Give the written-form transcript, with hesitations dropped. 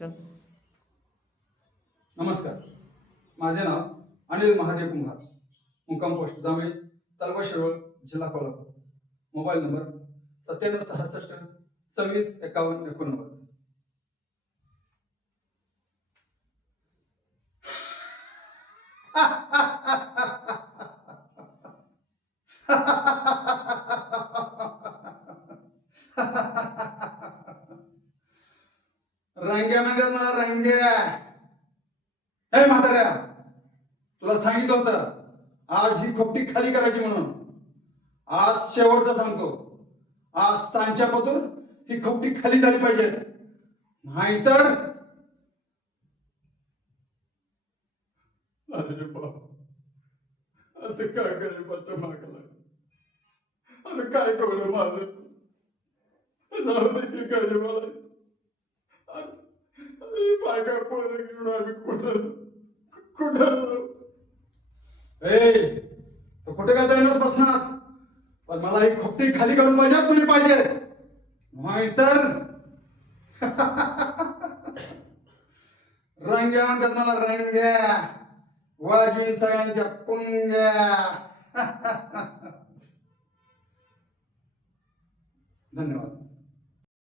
चल. नमस्कार. माझे नाव अनिल महादेव कुंभार, मुक्काम पोस्ट जांभळी, तालुका शिरोळ, जिल्हा कोल्हापूर. Mobile number 9766 26 51 89. रंग्या म्हणतात मला, रंग्या. हे म्हाताऱ्या, तुला सांगितलं होतं आज ही खोपटी खाली करायची म्हणून. आज शेवटचं सांगतो, आज सांच्या पतून ही खोपटी खाली झाली पाहिजे, नाहीतर. अरे बाप, असं काय गरीबाचं मागलं, आम्ही काय कवडं मारलं तू. जाऊ दे की गरीबाला. अरे बायका पोरं घेऊन आम्ही कुठं कुठं. ए, तो कुठे काय जाईनच बसणार, पण मला ही खोपटी खाली करून पाहिजे, नाहीतर. रंग्या म्हणतात मला, रंग्या. वाजवीन सगळ्यांच्या पुंग्या. धन्यवाद.